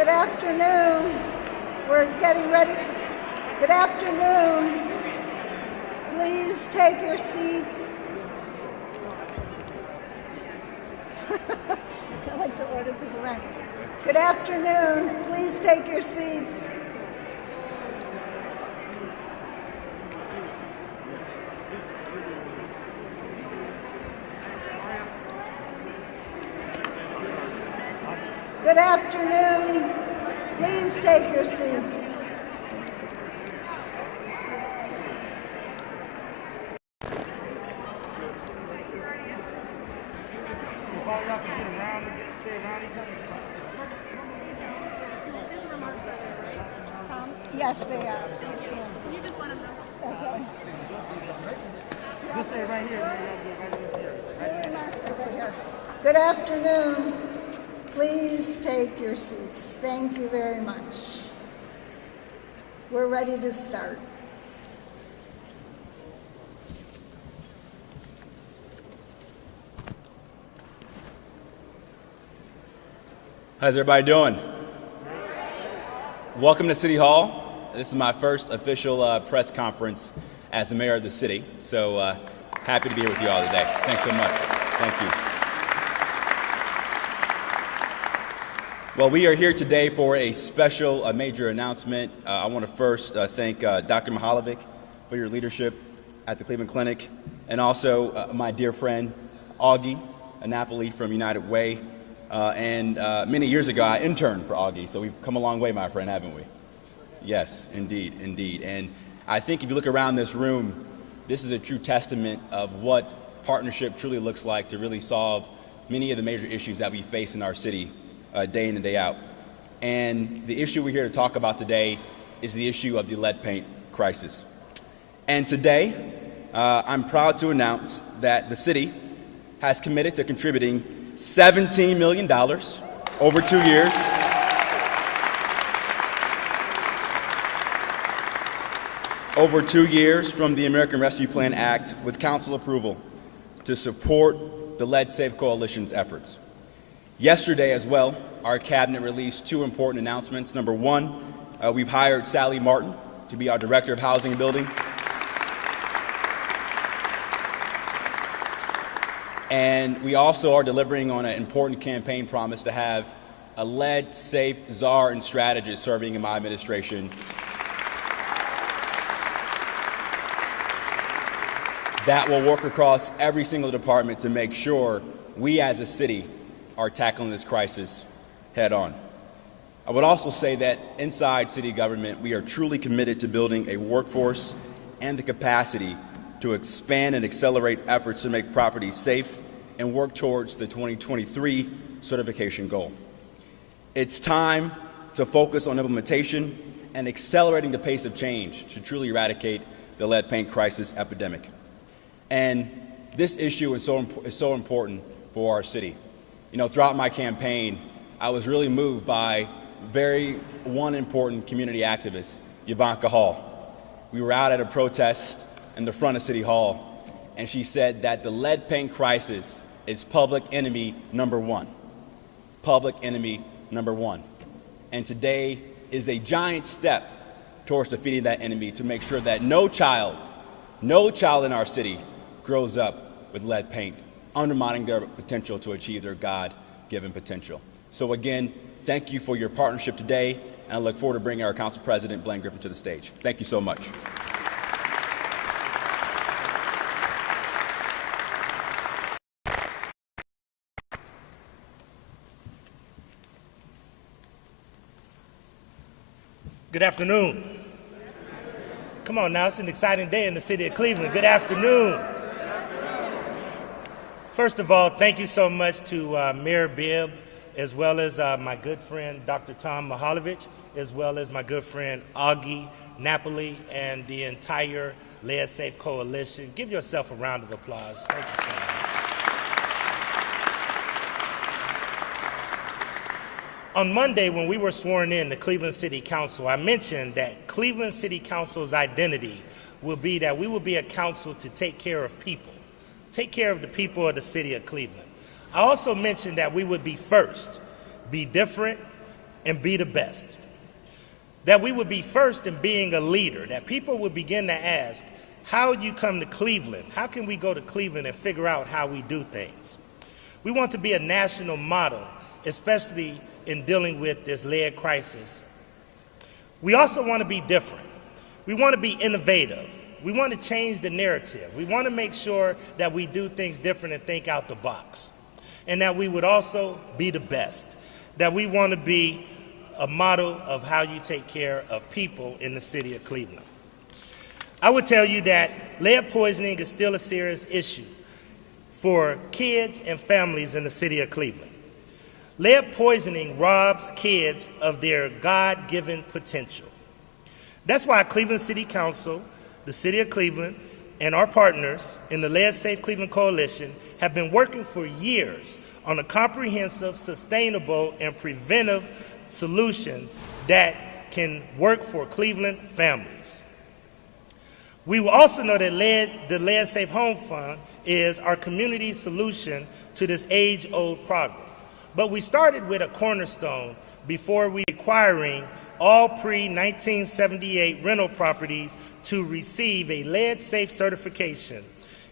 Good afternoon. We're getting ready. Good afternoon. Please take your seats. I like to order people around. Good afternoon. Please take your seats. Good afternoon. Please take your seats. Yes, they are. Can you just let them know? Okay. Just stay right here. Right here. Good afternoon. Please take your seats. Thank you very much. We're ready to start. How's everybody doing? Welcome to City Hall. This is my first official press conference as the mayor of the city. So happy to be here with you all today. Thanks so much. Thank you. Well, we are here today for a special, major announcement. I want to first thank Dr. Mihaljevic for your leadership at the Cleveland Clinic, and also my dear friend Augie Napoli from United Way. And many years ago, I interned for Augie, so we've come a long way, my friend, haven't we? Yes, indeed, indeed. And I think if you look around this room, this is a true testament of what partnership truly looks like to really solve many of the major issues that we face in our city day in and day out. And the issue we're here to talk about today is the issue of the lead paint crisis. And today, I'm proud to announce that the city has committed to contributing $17 million over 2 years from the American Rescue Plan Act with council approval to support the Lead Safe Coalition's efforts. Yesterday as well, our cabinet released two important announcements. Number one, we've hired Sally Martin to be our Director of Housing and Building. And we also are delivering on an important campaign promise to have a lead-safe czar and strategist serving in my administration that will work across every single department to make sure we as a city are tackling this crisis head on. I would also say that inside city government, we are truly committed to building a workforce and the capacity to expand and accelerate efforts to make properties safe and work towards the 2023 certification goal. It's time to focus on implementation and accelerating the pace of change to truly eradicate the lead paint crisis epidemic. And this issue is so important for our city. You know, throughout my campaign, I was really moved by one important community activist, Ivanka Hall. We were out at a protest in the front of City Hall, and she said that the lead paint crisis is public enemy number one. Public enemy number one. And today is a giant step towards defeating that enemy to make sure that no child in our city grows up with lead paint, undermining their potential to achieve their God-given potential. So again, thank you for your partnership today, and I look forward to bringing our Council President, Blaine Griffin, to the stage. Thank you so much. Good afternoon. Come on now, it's an exciting day in the city of Cleveland. Good afternoon. First of all, thank you so much to Mayor Bibb, as well as my good friend, Dr. Tom Mihaljevic, as well as my good friend, Augie Napoli, and the entire Lead Safe Coalition. Give yourself a round of applause. Thank you so much. On Monday, when we were sworn in to Cleveland City Council, I mentioned that Cleveland City Council's identity will be that we will be a council to take care of people, take care of the people of the city of Cleveland. I also mentioned that we would be first, be different, and be the best. That we would be first in being a leader, that people would begin to ask, how you come to Cleveland? How can we go to Cleveland and figure out how we do things? We want to be a national model, especially in dealing with this lead crisis. We also want to be different. We want to be innovative. We want to change the narrative. We want to make sure that we do things different and think out the box. And that we would also be the best. That we want to be a model of how you take care of people in the city of Cleveland. I would tell you that lead poisoning is still a serious issue for kids and families in the city of Cleveland. Lead poisoning robs kids of their God-given potential. That's why Cleveland City Council, the City of Cleveland, and our partners in the Lead Safe Cleveland Coalition have been working for years on a comprehensive, sustainable, and preventive solution that can work for Cleveland families. We will also know that the Lead Safe Home Fund is our community solution to this age-old problem. But we started with a cornerstone before we acquiring all pre-1978 rental properties to receive a lead safe certification.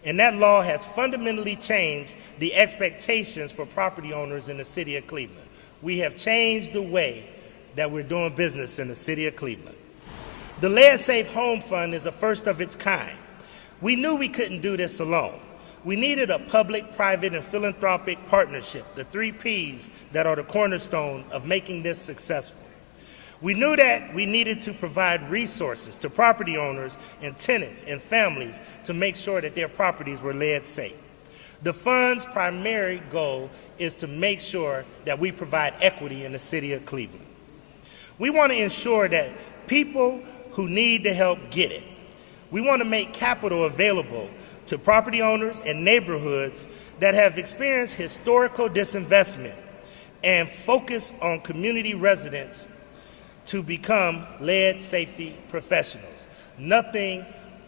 And that law has fundamentally changed the expectations for property owners in the city of Cleveland. We have changed the way that we're doing business in the city of Cleveland. The Lead Safe Home Fund is a first of its kind. We knew we couldn't do this alone. We needed a public, private, and philanthropic partnership, the 3 Ps that are the cornerstone of making this successful. We knew that we needed to provide resources to property owners and tenants and families to make sure that their properties were lead safe. The fund's primary goal is to make sure that we provide equity in the city of Cleveland. We want to ensure that people who need the help get it. We want to make capital available to property owners and neighborhoods that have experienced historical disinvestment and focus on community residents to become lead safety professionals. Nothing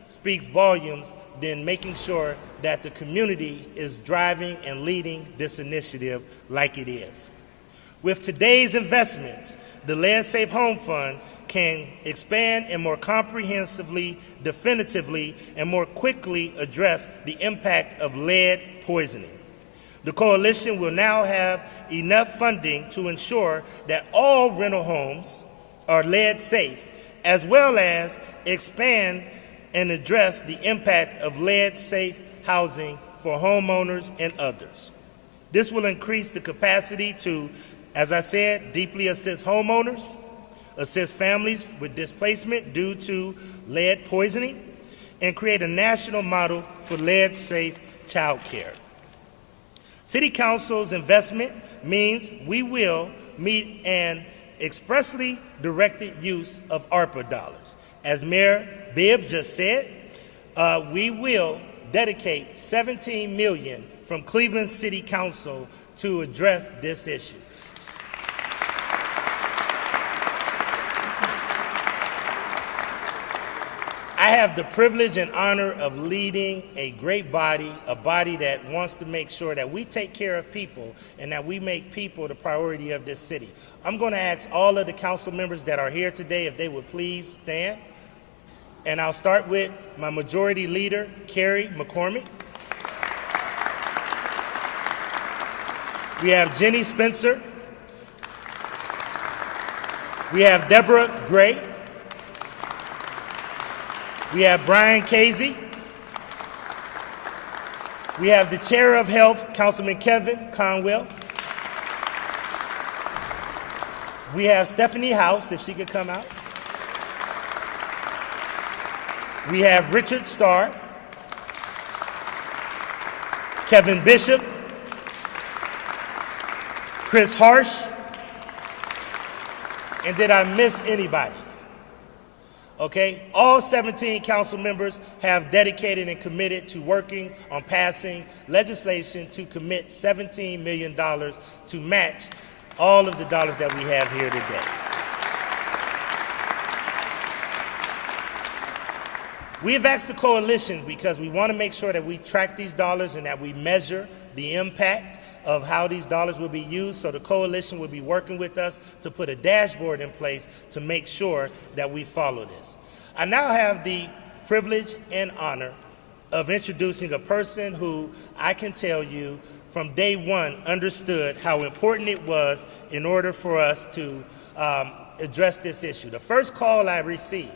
speaks volumes than making sure that the community is driving and leading this initiative like it is. With today's investments, the Lead Safe Home Fund can expand and more comprehensively, definitively, and more quickly address the impact of lead poisoning. The coalition will now have enough funding to ensure that all rental homes are lead safe, as well as expand and address the impact of lead safe housing for homeowners and others. This will increase the capacity to, as I said, deeply assist homeowners, assist families with displacement due to lead poisoning, and create a national model for lead-safe childcare. City Council's investment means we will meet an expressly directed use of ARPA dollars. As Mayor Bibb just said, we will dedicate $17 million from Cleveland City Council to address this issue. I have the privilege and honor of leading a great body, a body that wants to make sure that we take care of people and that we make people the priority of this city. I'm going to ask all of the council members that are here today if they would please stand. And I'll start with my majority leader, Carrie McCormick. We have Jenny Spencer. We have Deborah Gray. We have Brian Casey. We have the Chair of Health, Councilman Kevin Conwell. We have Stephanie House, if she could come out. We have Richard Starr, Kevin Bishop, Chris Harsh, and did I miss anybody? Okay, all 17 council members have dedicated and committed to working on passing legislation to commit $17 million to match all of the dollars that we have here today. We have asked the coalition because we want to make sure that we track these dollars and that we measure the impact of how these dollars will be used, so the coalition will be working with us to put a dashboard in place to make sure that we follow this. I now have the privilege and honor of introducing a person who I can tell you from day one understood how important it was in order for us to address this issue. The first call I received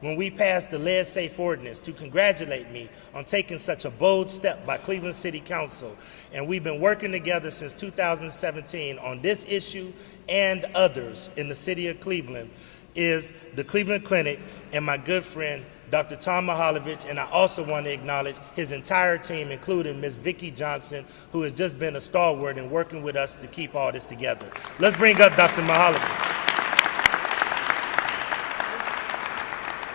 when we passed the Lead Safe ordinance to congratulate me on taking such a bold step by Cleveland City Council, and we've been working together since 2017 on this issue and others in the city of Cleveland, is the Cleveland Clinic and my good friend Dr. Tom Mihaljevic, and I also want to acknowledge his entire team, including Ms. Vicki Johnson, who has just been a stalwart in working with us to keep all this together. Let's bring up Dr. Mihaljevic.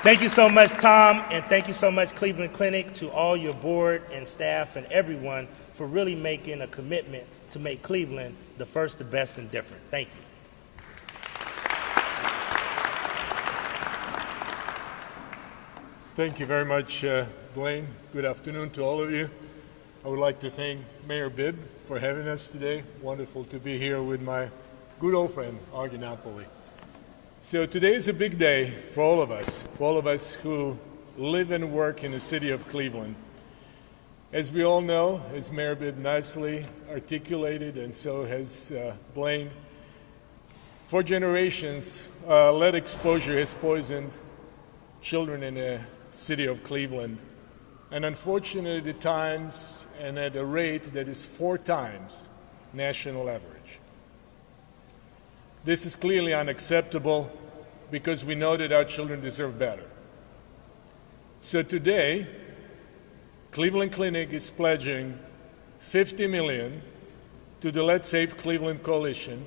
Thank you so much, Tom, and thank you so much, Cleveland Clinic, to all your board and staff and everyone for really making a commitment to make Cleveland the first, the best, and different. Thank you. Thank you very much, Blaine. Good afternoon to all of you. I would like to thank Mayor Bibb for having us today. Wonderful to be here with my good old friend, Augie Napoli. So today is a big day for all of us who live and work in the city of Cleveland. As we all know, as Mayor Bibb nicely articulated, and so has Blaine, for generations, lead exposure has poisoned children in the city of Cleveland. And unfortunately, the times and at a rate that is 4 times national average. This is clearly unacceptable because we know that our children deserve better. So today, Cleveland Clinic is pledging $50 million to the Let's Save Cleveland Coalition.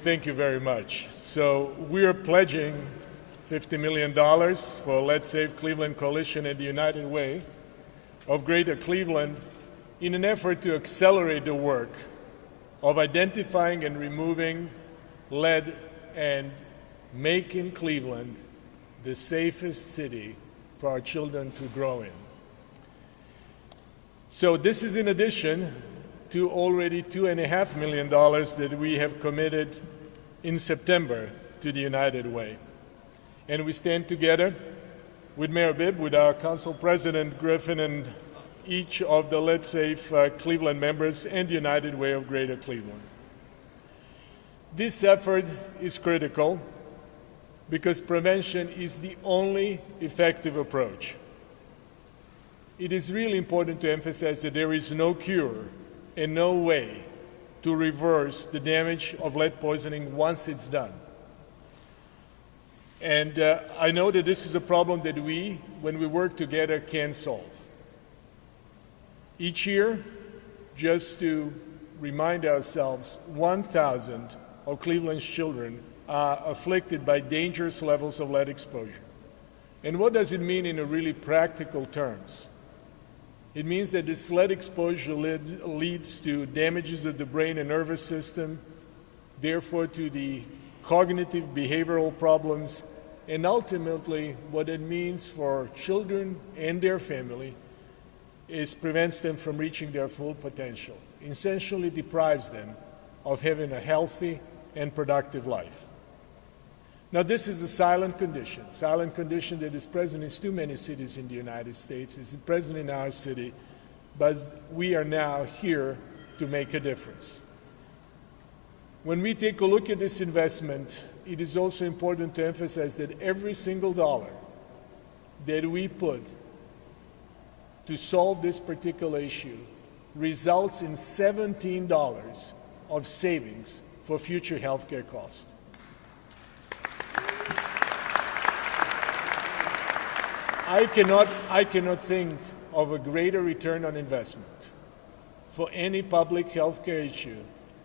Thank you very much. So we are pledging $50 million for Let's Save Cleveland Coalition and the United Way of Greater Cleveland in an effort to accelerate the work of identifying and removing lead and making Cleveland the safest city for our children to grow in. So this is in addition to already $2.5 million that we have committed in September to the United Way. And we stand together with Mayor Bibb, with our Council President Griffin, and each of the Let's Save Cleveland members and the United Way of Greater Cleveland. This effort is critical because prevention is the only effective approach. It is really important to emphasize that there is no cure and no way to reverse the damage of lead poisoning once it's done. And I know that this is a problem that we, when we work together, can solve. Each year, just to remind ourselves, 1,000 of Cleveland's children are afflicted by dangerous levels of lead exposure. And what does it mean in a really practical terms? It means that this lead exposure leads to damages of the brain and nervous system, therefore to the cognitive behavioral problems, and ultimately what it means for children and their family is prevents them from reaching their full potential, essentially deprives them of having a healthy and productive life. Now, this is a silent condition that is present in too many cities in the United States. It's present in our city, but we are now here to make a difference. When we take a look at this investment, it is also important to emphasize that every single dollar that we put to solve this particular issue results in $17 of savings for future health care costs. I cannot think of a greater return on investment for any public health care issue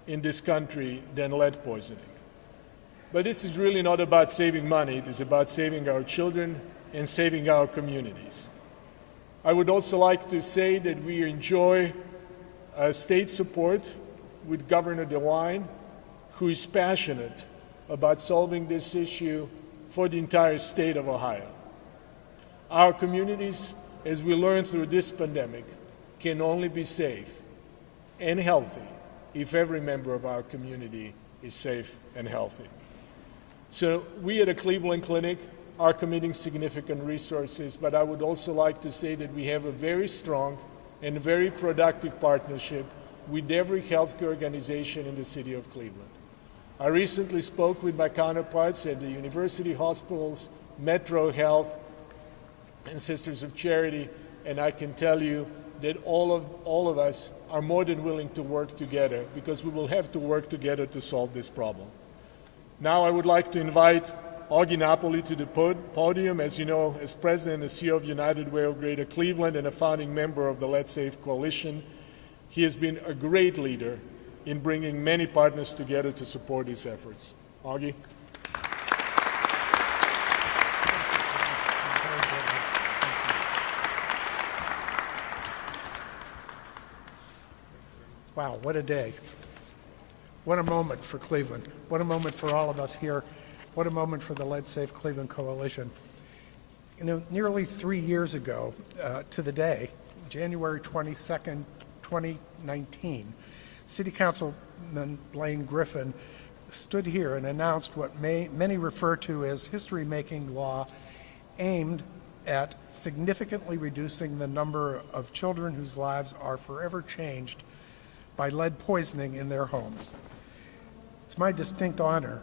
in this country than lead poisoning. But this is really not about saving money. It is about saving our children and saving our communities. I would also like to say that we enjoy state support with Governor DeWine, who is passionate about solving this issue for the entire state of Ohio. Our communities, as we learned through this pandemic, can only be safe and healthy if every member of our community is safe and healthy. So we at the Cleveland Clinic are committing significant resources, but I would also like to say that we have a very strong and very productive partnership with every healthcare organization in the city of Cleveland. I recently spoke with my counterparts at the university hospitals, Metro Health, and Sisters of Charity, and I can tell you that all of us are more than willing to work together, because we will have to work together to solve this problem. Now I would like to invite Augie Napoli to the podium. As you know, as president and CEO of United Way of Greater Cleveland and a founding member of the Let's Safe Coalition, he has been a great leader in bringing many partners together to support these efforts. Augie? Wow, what a day. What a moment for Cleveland. What a moment for all of us here. What a moment for the Let's Safe Cleveland Coalition. You know, nearly 3 years ago to the day, January 22nd, 2019, City Councilman Blaine Griffin stood here and announced what many refer to as history-making law aimed at significantly reducing the number of children whose lives are forever changed by lead poisoning in their homes. It's my distinct honor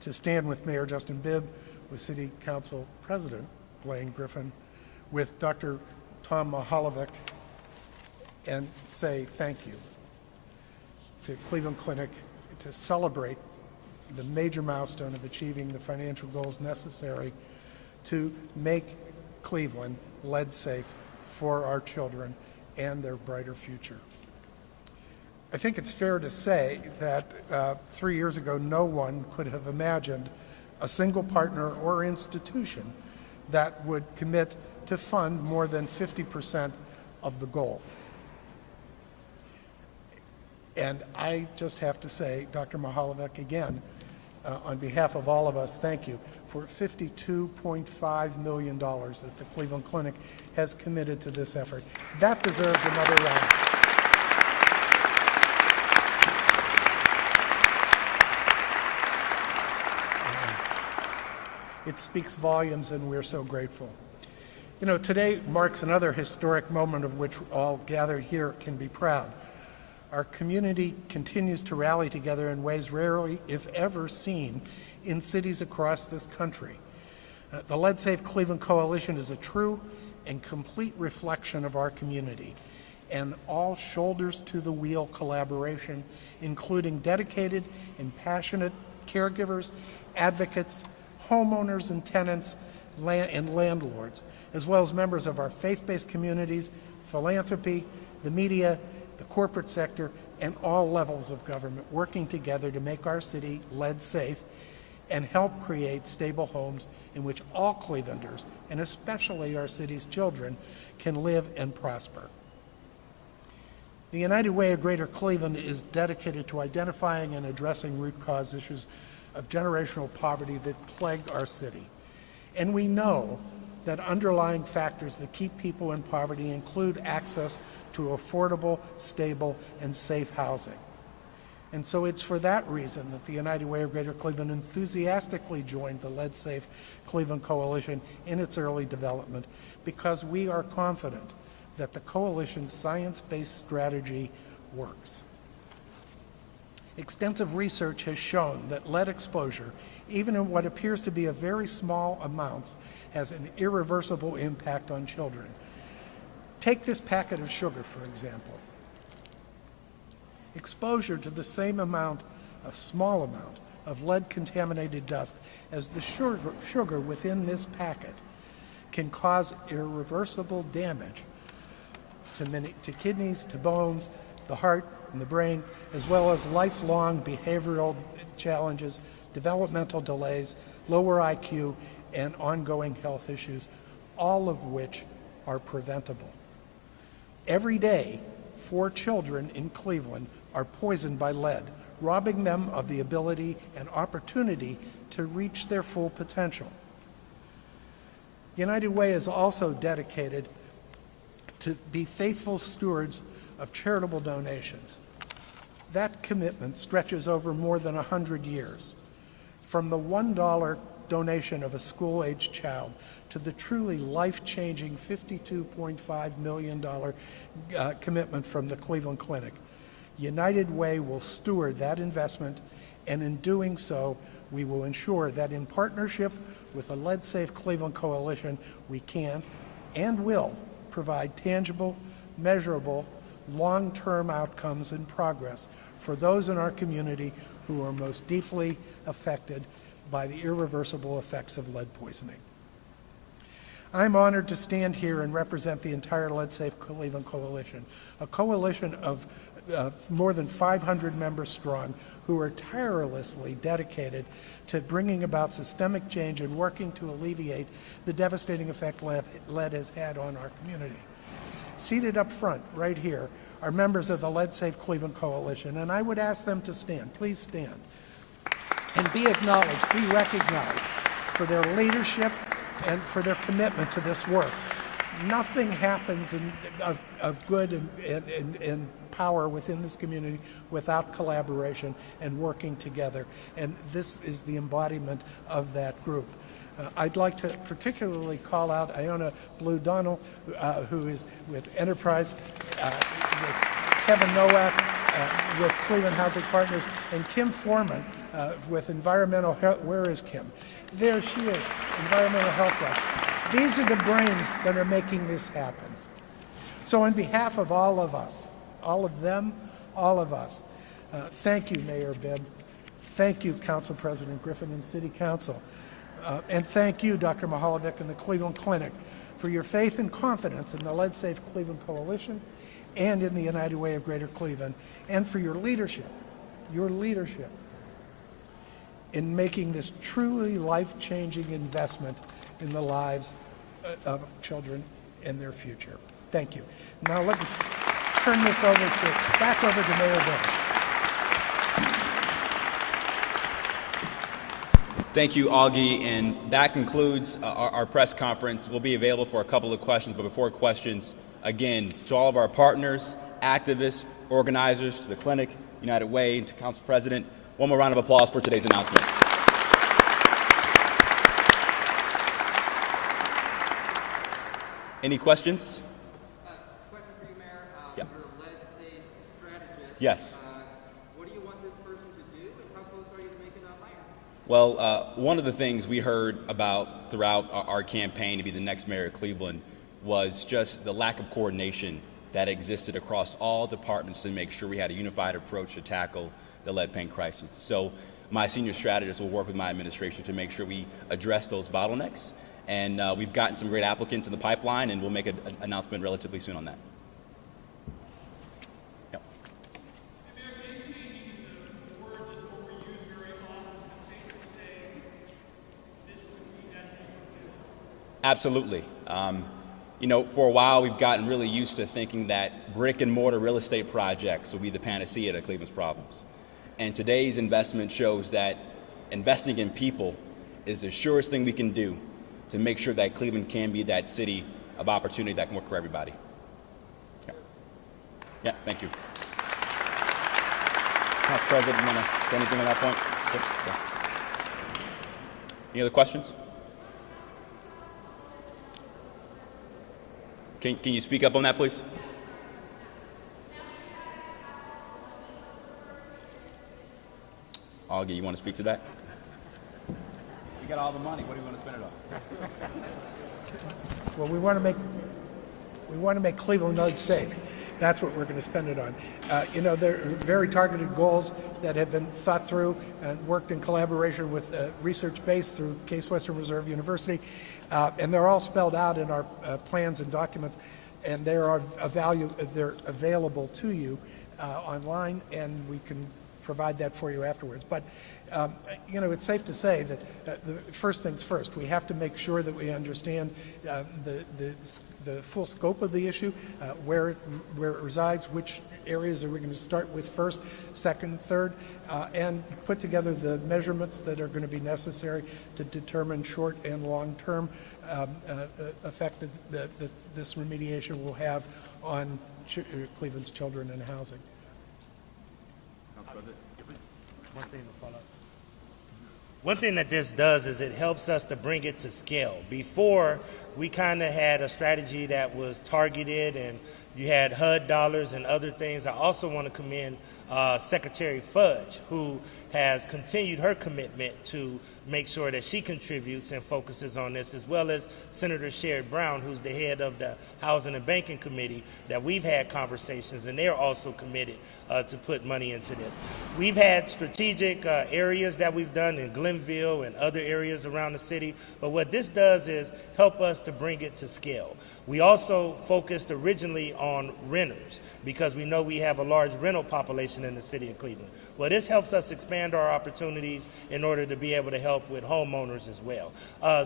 to stand with Mayor Justin Bibb, with City Council President Blaine Griffin, with Dr. Tom Mihaljevic, and say thank you to Cleveland Clinic to celebrate the major milestone of achieving the financial goals necessary to make Cleveland lead safe for our children and their brighter future. I think it's fair to say that 3 years ago, no one could have imagined a single partner or institution that would commit to fund more than 50% of the goal. And I just have to say, Dr. Mihaljevic, again, on behalf of all of us, thank you for $52.5 million that the Cleveland Clinic has committed to this effort. That deserves another round. It speaks volumes, and we're so grateful. You know, today marks another historic moment of which all gathered here can be proud. Our community continues to rally together in ways rarely, if ever, seen in cities across this country. The Lead Safe Cleveland Coalition is a true and complete reflection of our community, and all shoulders-to-the-wheel collaboration, including dedicated and passionate caregivers, advocates, homeowners and tenants, and landlords, as well as members of our faith-based communities, philanthropy, the media, the corporate sector, and all levels of government working together to make our city lead safe and help create stable homes in which all Clevelanders, and especially our city's children, can live and prosper. The United Way of Greater Cleveland is dedicated to identifying and addressing root cause issues of generational poverty that plague our city. And we know that underlying factors that keep people in poverty include access to affordable, stable, and safe housing. And so it's for that reason that the United Way of Greater Cleveland enthusiastically joined the Lead Safe Cleveland Coalition in its early development, because we are confident that the coalition's science-based strategy works. Extensive research has shown that lead exposure, even in what appears to be a very small amounts, has an irreversible impact on children. Take this packet of sugar, for example. Exposure to the same amount, a small amount, of lead-contaminated dust as the sugar within this packet can cause irreversible damage to kidneys, to bones, the heart, and the brain, as well as lifelong behavioral challenges, developmental delays, lower IQ, and ongoing health issues, all of which are preventable. Every day, 4 children in Cleveland are poisoned by lead, robbing them of the ability and opportunity to reach their full potential. United Way is also dedicated to be faithful stewards of charitable donations. That commitment stretches over more than 100 years. From the $1 donation of a school-aged child to the truly life-changing $52.5 million commitment from the Cleveland Clinic, United Way will steward that investment, and in doing so, we will ensure that in partnership with the Lead Safe Cleveland Coalition, we can and will provide tangible, measurable, long-term outcomes and progress for those in our community who are most deeply affected by the irreversible effects of lead poisoning. I'm honored to stand here and represent the entire Lead Safe Cleveland Coalition, a coalition of more than 500 members strong who are tirelessly dedicated to bringing about systemic change and working to alleviate the devastating effect lead has had on our community. Seated up front, right here, are members of the Lead Safe Cleveland Coalition, and I would ask them to stand. Please stand. And be acknowledged, be recognized for their leadership and for their commitment to this work. Nothing happens of good and power within this community without collaboration and working together, and this is the embodiment of that group. I'd like to particularly call out Iona Blue Donnell, who is with Enterprise, with Kevin Nowak, with Cleveland Housing Partners, and Kim Foreman with Environmental Health. Where is Kim? There she is, Environmental Health Watch. These are the brains that are making this happen. So on behalf of all of us, all of them, all of us, thank you, Mayor Bibb. Thank you, Council President Griffin and City Council. And thank you, Dr. Mihaljevic and the Cleveland Clinic, for your faith and confidence in the Lead Safe Cleveland Coalition and in the United Way of Greater Cleveland, and for your leadership in making this truly life-changing investment in the lives of children and their future. Thank you. Now let me turn this back over to Mayor Bibb. Thank you, Augie, and that concludes our press conference. We'll be available for a couple of questions, but before questions, again, to all of our partners, activists, organizers, to the clinic, United Way, and to Council President, one more round of applause for today's announcement. Any questions? Question for you, Mayor. Yeah. You're a lead safe strategist. Yes. What do you want this person to do, and how close are you to making a hire? Well, one of the things we heard about throughout our campaign to be the next mayor of Cleveland was just the lack of coordination that existed across all departments to make sure we had a unified approach to tackle the lead paint crisis. So my senior strategist will work with my administration to make sure we address those bottlenecks. And we've gotten some great applicants in the pipeline, and we'll make an announcement relatively soon on that. Yep. Absolutely. You know, for a while we've gotten really used to thinking that brick and mortar real estate projects will be the panacea to Cleveland's problems. And today's investment shows that investing in people is the surest thing we can do to make sure that Cleveland can be that city of opportunity that can work for everybody. Yeah, thank you. Council President, you want to say anything on that point? Yeah. Any other questions? Can you speak up on that, please? Augie, you want to speak to that? We got all the money. What do you want to spend it on? Well, we want to make Cleveland lead safe. That's what we're going to spend it on. You know, there are very targeted goals that have been thought through and worked in collaboration with research base through Case Western Reserve University, and they're all spelled out in our plans and documents, and they're available to you online, and we can provide that for you afterwards. But, you know, it's safe to say that the first things first, we have to make sure that we understand the full scope of the issue, where it resides, which areas are we going to start with first, second, third, and put together the measurements that are going to be necessary to determine short and long-term effect that this remediation will have on Cleveland's children and housing. One thing that this does is it helps us to bring it to scale. Before, we kind of had a strategy that was targeted and you had HUD dollars and other things. I also want to commend Secretary Fudge, who has continued her commitment to make sure that she contributes and focuses on this, as well as Senator Sherrod Brown, who's the head of the Housing and Banking Committee, that we've had conversations, and they're also committed to put money into this. We've had strategic areas that we've done in Glenville and other areas around the city, but what this does is help us to bring it to scale. We also focused originally on renters because we know we have a large rental population in the city of Cleveland. Well, this helps us expand our opportunities in order to be able to help with homeowners as well.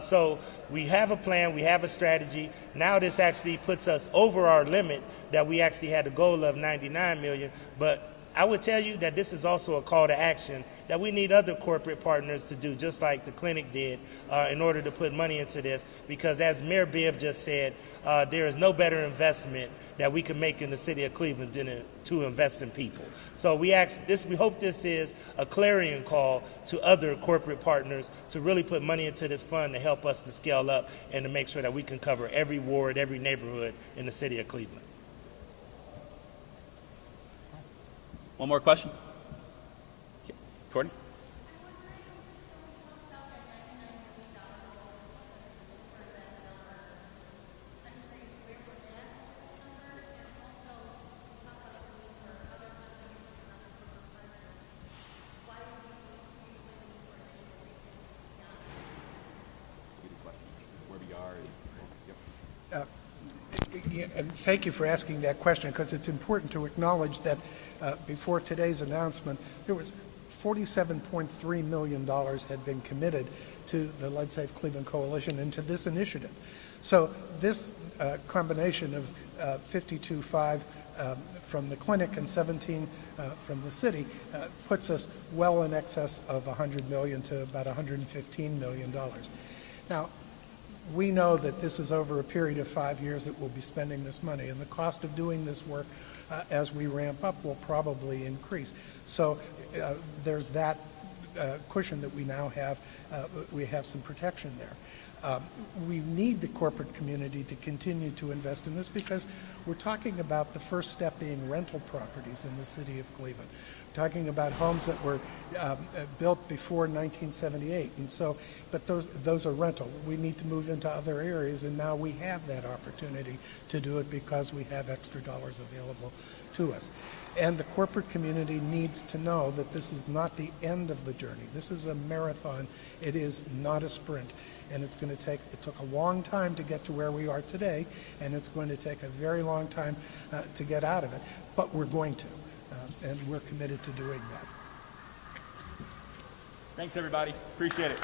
So we have a plan, we have a strategy. Now this actually puts us over our limit that we actually had a goal of $99 million, but I would tell you that this is also a call to action that we need other corporate partners to do, just like the clinic did, in order to put money into this. Because as Mayor Bibb just said, there is no better investment that we can make in the city of Cleveland than to invest in people. So we hope this is a clarion call to other corporate partners to really put money into this fund to help us to scale up and to make sure that we can cover every ward, every neighborhood in the city of Cleveland. One more question? Yeah. Courtney? And thank you for asking that question, because it's important to acknowledge that before today's announcement, there was $47.3 million had been committed to the Lead Safe Cleveland Coalition and to this initiative. So this combination of 52.5 from the clinic and 17 from the city puts us well in excess of $100 million to about $115 million. Now, we know that this is over a period of 5 years that we'll be spending this money, and the cost of doing this work as we ramp up will probably increase. So there's that cushion that we now have. We have some protection there. We need the corporate community to continue to invest in this because we're talking about the first step being rental properties in the city of Cleveland. We're talking about homes that were built before 1978, and so, but those are rental. We need to move into other areas, and now we have that opportunity to do it because we have extra dollars available to us. And the corporate community needs to know that this is not the end of the journey. This is a marathon. It is not a sprint. And it's going to take, it took a long time to get to where we are today, and it's going to take a very long time to get out of it. But we're going to, and we're committed to doing that. Thanks, everybody. Appreciate it.